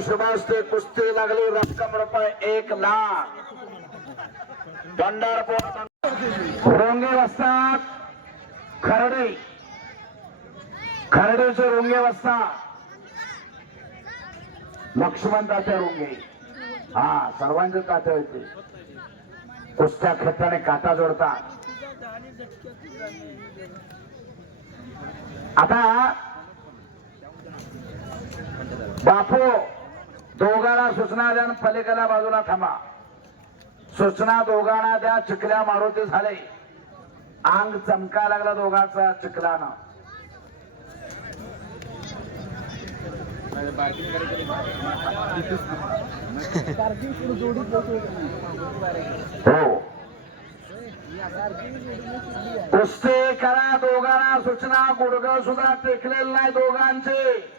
सुभाष ते कुस्ती लागली. रक्कम रुपये एक लाख. पंढरपूर. रोंगे वस्तात. खरडे. खरडेचे रोंगे वस्तात. लक्ष्मण तात्या रोंगे. हा सर्वांचे तात्या होते. कुस्त्या खेळताने काटा जोडतात. आता बापू दोघांना सूचना द्या आणि पलीकडल्या बाजूला थांबा. सूचना दोघांना द्या चिखल्या मारुती झाले. अंग चमका लागला दोघांचा चिखलानं. हो. कुस्ती करा दोघांना सूचना गुडघं सुद्धा टेकलेलं नाही दोघांचे.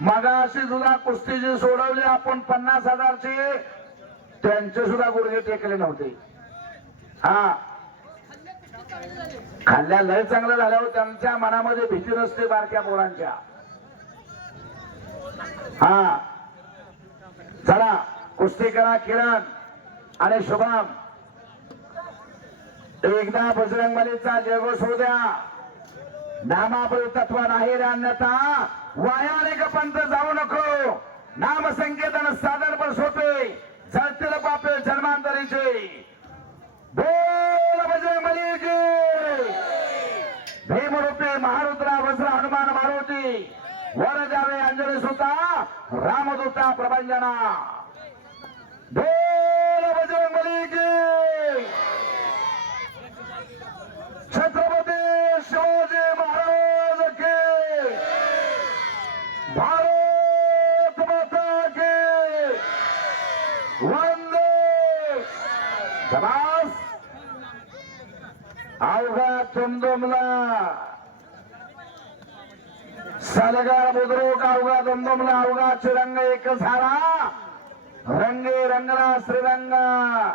मगाशी सुद्धा कुस्ती जी सोडवली आपण पन्नास हजारचे. त्यांचे सुद्धा गुडघे टेकले नव्हते. हा. खाल्ल्या लय चांगलं झाल्यावर हो, त्यांच्या मनामध्ये भीती नसते बारक्या पोरांच्या. हा. चला कुस्ती करा किरण आणि शुभम. एकदा बजरंगबलीचा जयघोष होऊ द्या. नामापरी तत्व नाही रे अन्यथा. वायाने का पंत जाऊ नको. नाम संकेतन सादर पर सोपे. जळतील पापे जन्मांतरीचे. बोल बजरंगबली मलिक भीमरूपी महारुद्रा वज्र हनुमान मारुती. वर जावे अंजली सुता. रामदूता प्रभंजना. बोल बजरंगबली मलिक शिवाजी महाराज के। भारत माता के। वंदे। शबास अवघा तुमदुमला। सलगा बुद्रुक अवघा तुमदुमला। अवघा चिरंग एक झाला। रंगे रंगला श्रीरंगा।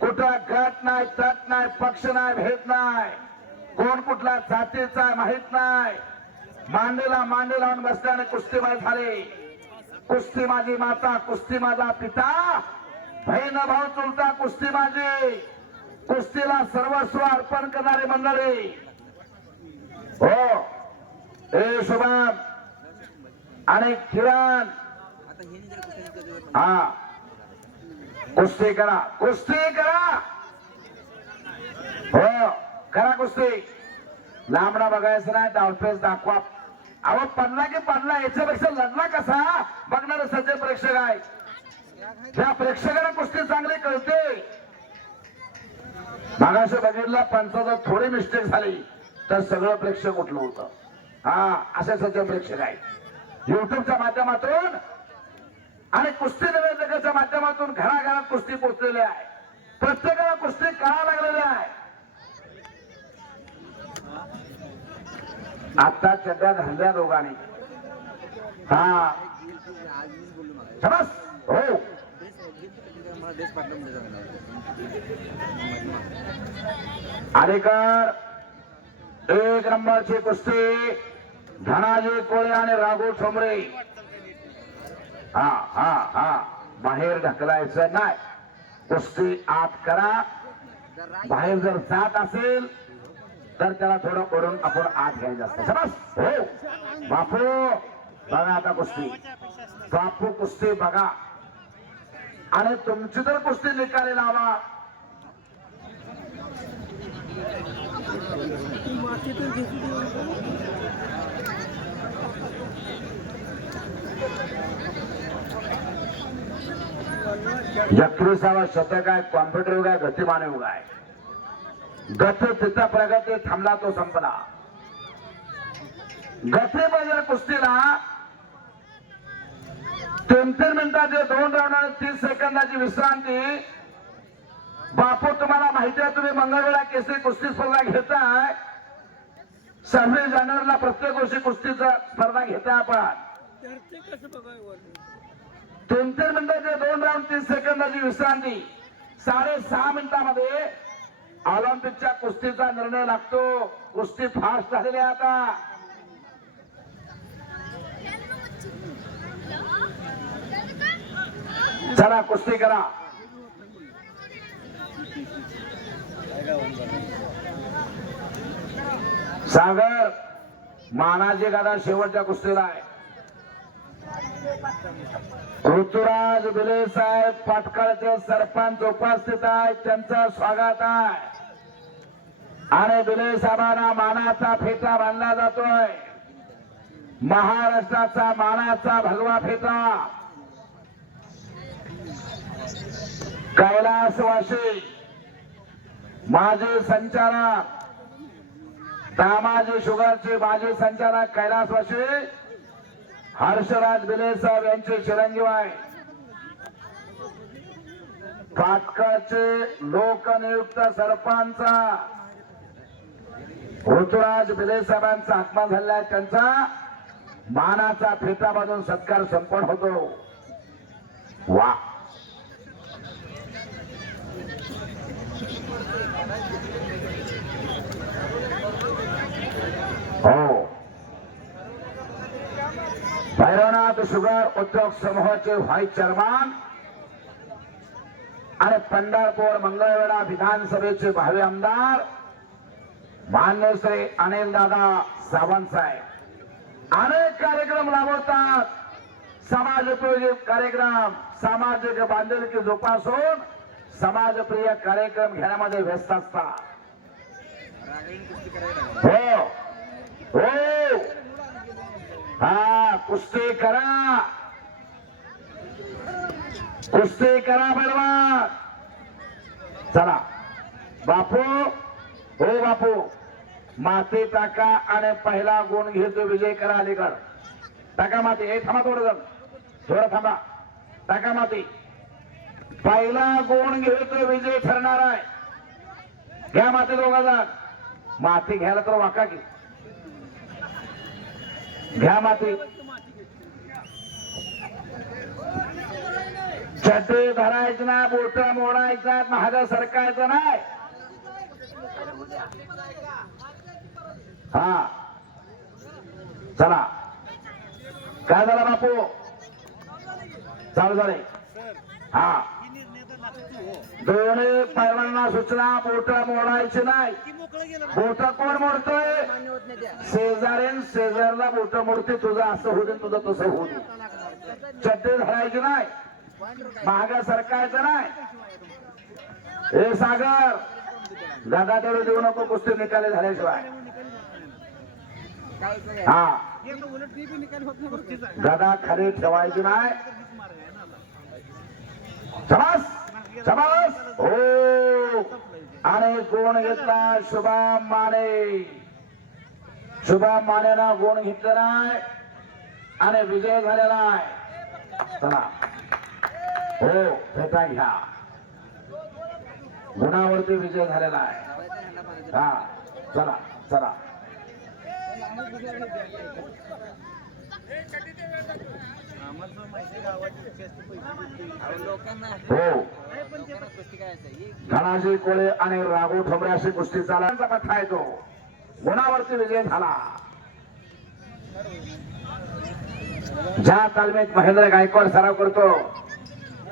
कुठं गट नाही तट नाही पक्ष नाही भेट नाही। कोण कुठला जातीचा माहीत नाही. मांडीला मांडी लावून बसल्याने कुस्तीबाई झाले. कुस्ती माझी माता कुस्ती माझा पिता बहीण भाऊ चुलता कुस्ती माझी कुस्तीला सर्वस्व अर्पण करणारी मंडळी. हो ए शुभम आणि किरण. हा कुस्ती करा कुस्ती करा. हो. खरा कुस्ती लांबडा बघायचं नाही डावफेस दाखवा. अहो पडला की पडला याच्यापेक्षा लढला कसा? बघणार सज्ज प्रेक्षक आहे. त्या प्रेक्षकाला कुस्ती चांगली कळते. मागाशी बघितला पंचाचा थोडी मिस्टेक झाली. तर सगळं प्रेक्षक उठलं होतं. हा असे सज्ज प्रेक्षक आहे युट्यूबच्या माध्यमातून आणि कुस्ती निवेदकाच्या माध्यमातून घराघरात कुस्ती पोचलेली आहे. प्रत्येकाला कुस्ती कळा लागलेली आहे. आता सध्या घालल्या दोघांनी. हा. समज हो. अलीकर एक नंबरची कुस्ती. धनाजी कोळे आणि राघू ठोंबरे. हा हा हा. बाहेर ढकलायचं नाही. कुस्ती आत करा. बाहेर जर जात असेल तर त्याला थोडं करून आपण आत घ्यायचं असतं. समज हो! बापू! बघा आता कुस्ती. बापू कुस्ती बघा. आणि तुमची तर कुस्ती निकाली लावा. एकविसावा शतक आहे कॉम्प्युटर युग आहे गतिमान युग आहे. गती तिथं प्रगती थांबला तो संपला. पाहिजे कुस्तीला तीन तीन मिनिटाचे दोन राऊंड आणि तीस सेकंदाची विश्रांती. बापू तुम्हाला माहिती आहे तुम्ही मंगळवेळा केसरी कुस्ती स्पर्धा घेताय. सव्वीस जानेवारीला प्रत्येक वर्षी कुस्तीचा स्पर्धा घेताय आपण. तीन मिनिटाचे दोन राऊंड तीस सेकंदाची विश्रांती. साडेसहा मिनिटामध्ये ऑलिम्पिकच्या कुस्तीचा निर्णय लागतो. कुस्ती फास्ट झालेली आहे आता. चला कुस्ती करा. सागर मानाजी गादा शेवटच्या कुस्तीला आहे. ऋतुराज बिले साहेब पाटकळचे सरपंच उपस्थित आहेत. त्यांचं स्वागत आहे. आणि दुले साहेबांना मानाचा फेटा बांधला जातोय. महाराष्ट्राचा मानाचा भगवा फेटा. कैलासवासी माजी संचालक तामाजी शुगरचे माजी संचालक कैलासवासी हर्षराज बिले साहेब यांचे चिरंजीव आहे. पाटकळचे लोकनियुक्त सरपंच ऋतुराज बिले साहेबांचा आत्मा झाला त्यांचा. मानाचा फेटा बांधून सत्कार संपन्न होतो. वा. हो. भैरवनाथ शुगर उद्योग समूहाचे व्हाईस चेअरमन आणि पंढरपूर मंगळवेढा विधानसभेचे भावी आमदार मान्य श्री अनिल दादा सावंत साहेब. अनेक कार्यक्रम राबवतात समाजोपयोगी कार्यक्रम सामाजिक बांधिलकी जोपासून समाजप्रिय कार्यक्रम घेण्यामध्ये व्यस्त असतात. हो. हो. हा कुस्ती करा. कुस्ती करा बलवान. चला. बापू हो बापू माती टाका आणि पहिला गुण घेतो विजय करा अलीकड. टाका माती. हे थांबा थोडं जण थोडं थांबा. टाका माती. पहिला गुण घेतो विजय ठरणार आहे. घ्या माती दोघा जण माती घ्यायला तर वाका की. घ्या माती. चटे धरायचं ना बोट मोडायचा महाग सरकायचं नाही. हा. चला. काय झालं बापू? चालू झाले. हा. दोन पैलवानांना सूचना बोट मोडायची नाही. बोट कोण मोडतोय? शेजारेन शेजारला बोट मोडते तुझं असं होऊ तुझं तसं होऊ चड्डे धरायचे नाही. महाग सरकायचं नाही. हे सागर. दादा तेवढे देऊ नको पुस्तक निकाले झाल्याशिवाय. हा. गदा खरी ठेवायची नाही. हो. आणि गुण घेतला शुभम माने. शुभम मानेला गुण घेतला नाही आणि विजय झालेला आहे. चला. हो भेटा घ्या. गुणावरती विजय झालेला आहे. हा चला चला. हो. धनाजी कोळे आणि राघू ठोंबरे अशी कुस्ती चालायचा कथा आहे तो. गुणावरती विजय झाला. ज्या तालमीत महेंद्र गायकवाड सराव करतो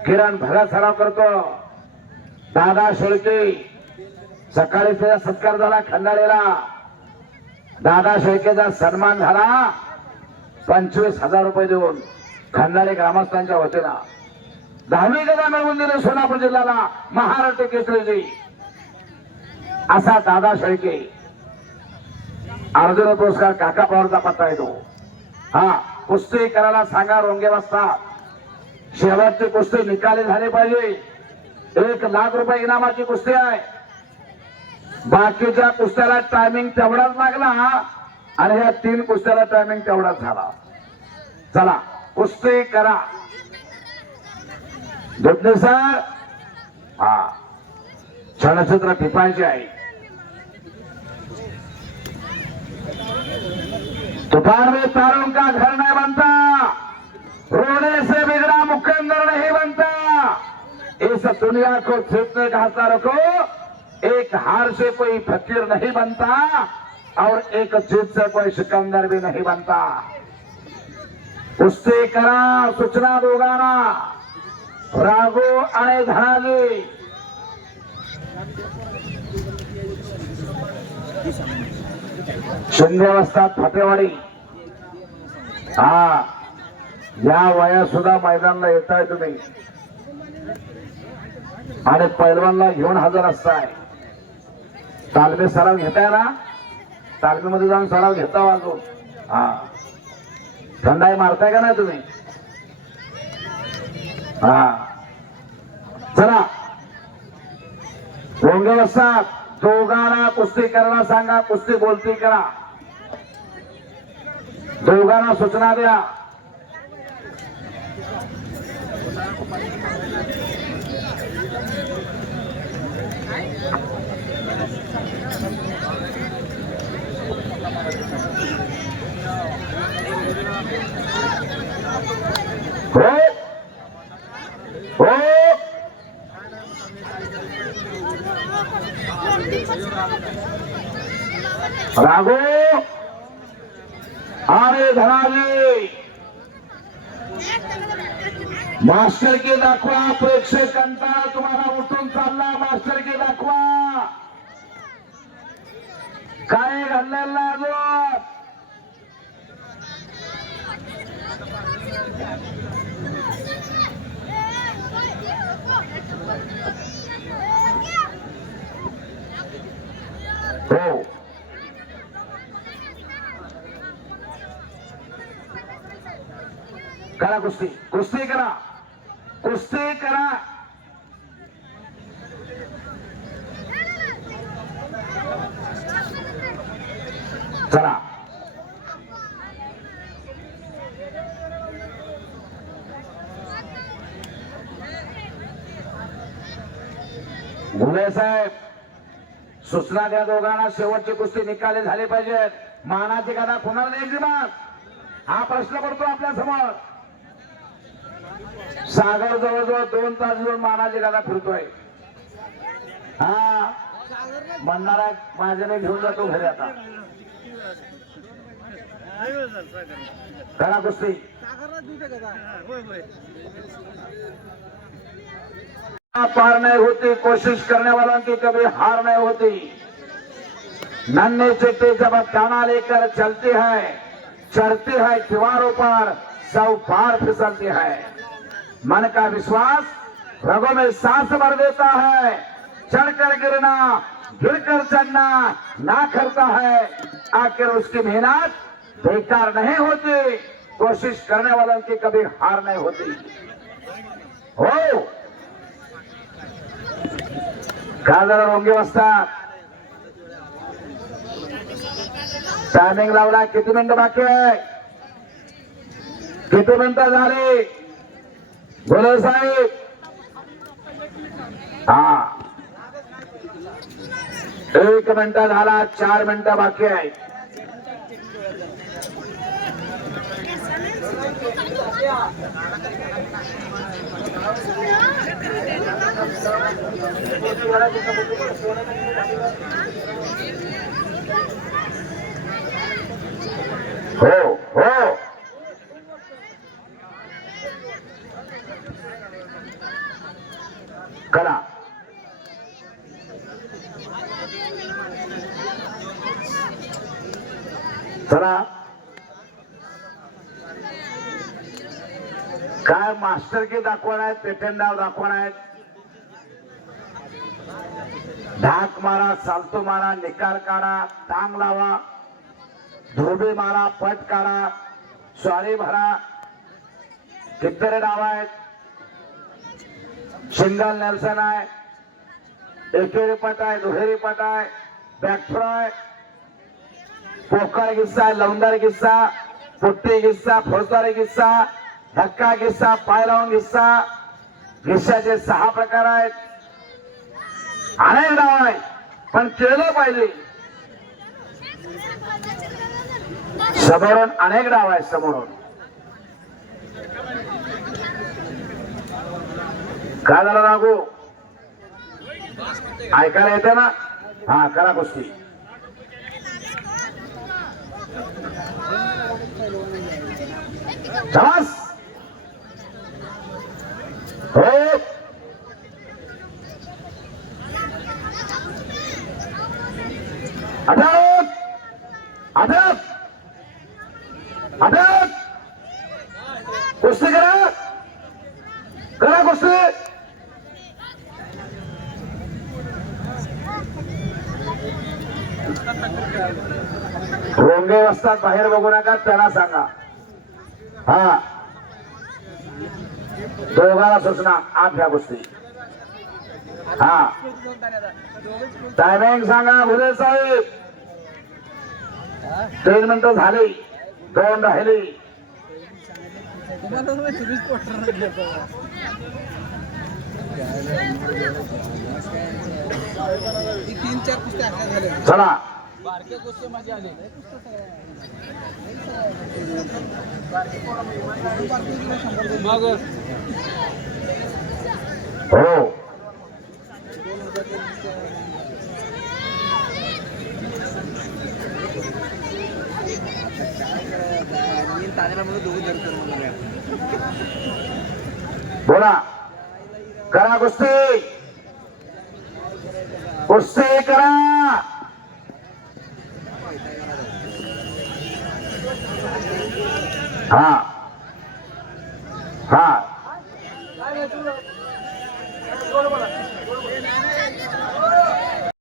किरण भगत सराव करतो दादा शेळके सकाळी त्याचा सत्कार झाला खंडाळेला. दादा शेळकेचा सन्मान झाला. पंचवीस हजार रुपये देऊन खंडाळे ग्रामस्थांच्या वतीनं दहावी गदा मिळवून दिले सोलापूर जिल्ह्याला महाराष्ट्र केसरीजी. असा दादा शेळके अर्जुन पुरस्कार काका पवारचा पत्ता येतो. हा कुस्ती करायला सांगा रोंगे वाजता शेवटची कुस्ती निकाली झाली पाहिजे. एक लाख रुपये इनामाची कुस्ती आहे. बाकीच्या कुस्त्याला टायमिंग तेवढाच लागला आणि ह्या तीन कुस्त्याला टायमिंग तेवढाच झाला. चला कुस्ती करा. धोतले सर. हा. छायाचित्र टिपायचे आहे. तूफान में तारों का घर नहीं बनता? रोने से बिगड़ा मुकंदर नहीं बनता. इस दुनिया को जीतने का हौसला रखो एक हार से कोई फकीर नहीं बनता और एक जीत से कोई सिकंदर भी नहीं बनता। उससे करा सूचना दोगाना। रागो आणि धनाजी शिंदे वस्तात फाटेवाडी। हा या वया सुद्धा मैदानला येत आहे तुम्ही. आणि पैलवानला घेऊन हजर असताय. तालमी सराव घेताय ना? तालमीमध्ये जाऊन सराव घेता वाजून हा. थंडाई मारताय का नाही तुम्ही? हा. चला. भोंगे वस्तात दोघांना कुस्ती करायला सांगा. कुस्ती बोलती करा. दोघांना सूचना द्या हो हो राघो! अरे धनाजी! मास्टर के दाखवा प्रेक्षकांचा तुम्हाला उठून चालला मास्टर के दाखवा! काय घडलेला अजून? हो. करा कुस्ती. कुस्ती करा. कुस्ती करा. चला. घुले साहेब सूचना द्या दोघांना शेवटची कुस्ती निकाली झाली पाहिजेत मानाची गादा कुणाला द्यायची मग हा प्रश्न पडतो आपल्यासमोर. सागर जवळजवळ दोन तास घेऊन मानाची गादा फिरतोय. हा. म्हणणारा माझ्याने घेऊन जातो घरी आता. करा कुस्ती. पार नाही होती कोशिश करने वालों की कभी हार नहीं होती. नन्हे चिट्टे जब दाना लेकर चलती है चढ़ती है दीवारों पर सब पार फिसलती है मन का विश्वास रगों में सांस भर देता है। चढ़कर गिरना, गिरकर चढ़ना ना करता है। आखिर उसकी मेहनत बेकार नहीं होती। कोशिश करने वालों की कभी हार नहीं होती। हो। का जरा रोंगे वाजतात टायमिंग लावला किती मिनिटं बाकी आहे किती मिनिटं झाली बोले साहेब। हा। एक मिनिट झाला चार मिनिटं बाकी आहे काय मास्टर की दाखवणार आहेत पेटन डाव दाखवणार आहेत? ढाक मारा चालतो मारा निकार काढा टांग लावा धोबे मारा पट काढा स्वारी भरा. कितीतरी डाव आहेत? सिंगल नेल्सन आहे एकेरी पट आहे दुहेरी पट आहे बॅकफ्रो आहे. पोकळ किस्सा लवंदार किस्सा पुट्टी किस्सा फौजदारी किस्सा धक्का किस्सा पाय लावून किस्सा गिस्साचे सहा प्रकार आहेत. अनेक डाव आहे पण केलं पाहिजे. समोरून अनेक डाव आहेत समोरून. काय झालं राघू? ऐकायला येते ना? हा करा गोष्टी चलास हो अटक अटक अटक कुस्ती करा करा कुस्ती रोंगे वाजतात बाहेर बघू नका त्यांना सांगा. हा. दोघाला सूचना आठ घ्या हा. टायमिंग सांगा भुले साहेब. तीन मिनिटं झाली. दोन राहिली. तीन चार चला. मग हो ताज्याला म्हणून दोघं धरतो बोला करा कुस्ती कुस्ती करा हा